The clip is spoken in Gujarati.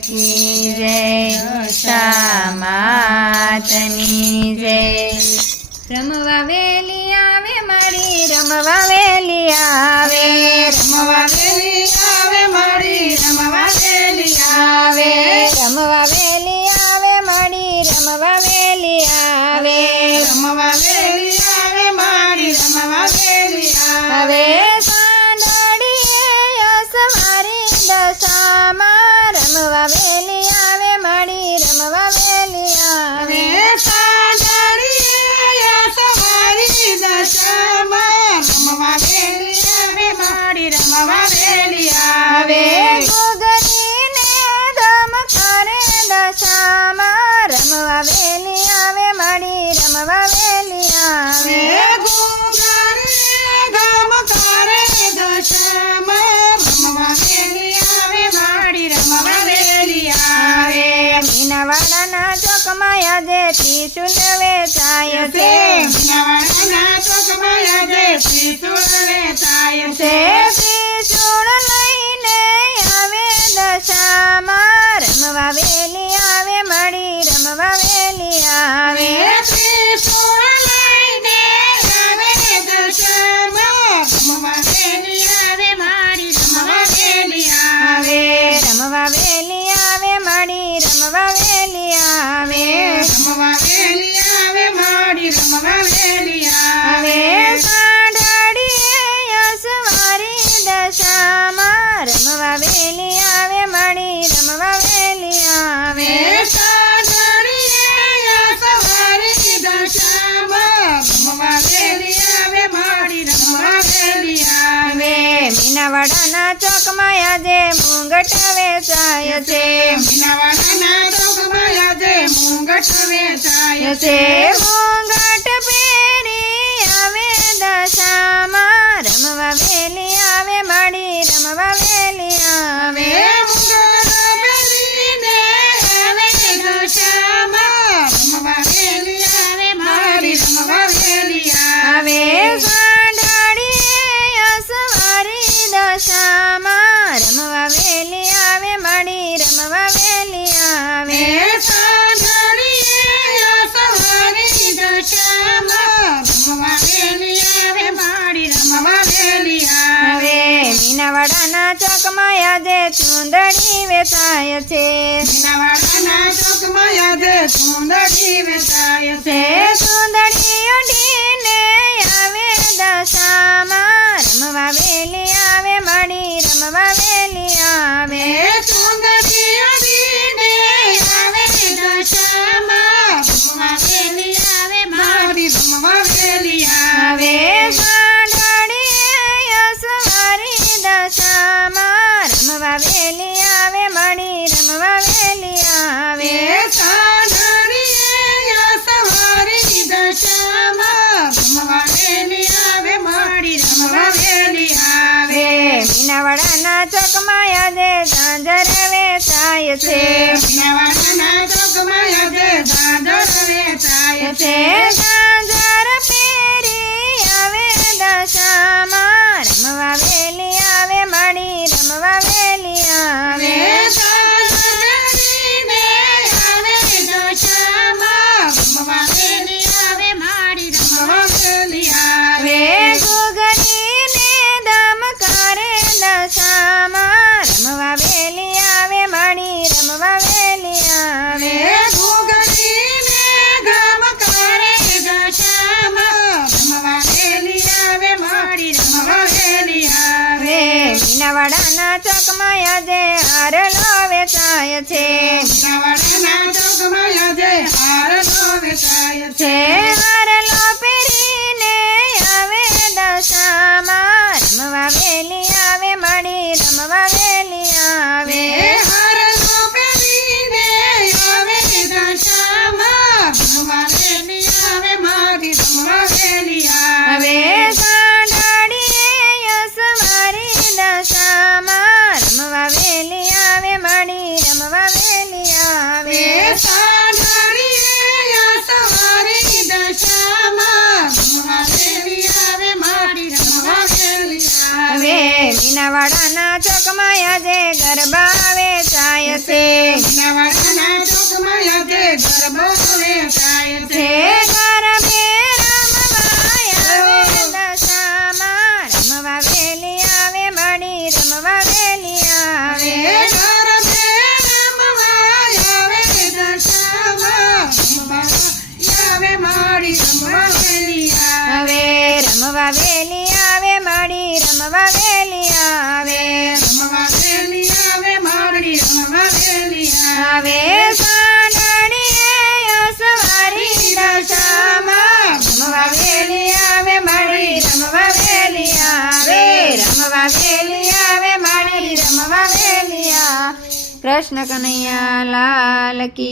કી જય શા માતની જય રમવા વેલી આવે મારી રમવા વેલી આવે રમવા વેલી આવે મારી રમવા વેલી આવે રમવા વેલી આવે મારી રમવા વેલી આવે રમવા વેલી આવે મારી રમવા વેલી આવે સાંડળીએ સવાર દશામાં રમવા વેલી આવે મારી રમવા વેલી આવે રમવા વેલી મીનાવાળાના ચોકમાં આજે ત્રિશુલ વેચાય છે. મીનાવાળાના ચોકમાં આજે ત્રિશુલ વેચાય છે. મીનાવાડાના ચોકમાં આજે મુંગટ વેચાય છે. મીનાવાડાના ચોકમાં આજે મુંગટ વેચાય છે. મુંગટ મીનાવાડાના ચોકમાં આજે ચૂંદડી વેચાય છે. મીનાવાડાના ચોકમાં આજે ચૂંદડી વેચાય છે. ચોકમાં આજે ઝાંઝર વેચાય છે. નવાના ચોકમાં આજે ઝાંઝર વેચાય છે. મીનાવાડાના ચોકમાં આજે આરલો વેચાય છે. મીનાવાડાના ચોકમાં આજે હારલો વેચાય છે. આરલો પેરી મીનાવાડાના ચોકમાં આજે ગરબા વેચાય છે. મીનાવાડાના ચોકમાં આજે ગરબો વેચાય છે. રમવા વેલી આવે આવે મારી રમવા આવે. સાંડણીએ અસવારી દશામાં રમવા આવે મળી રમવા આવે. રમવા વેલી આવે મળી રમવા વેલી કૃષ્ણ કનૈયા લાલ કી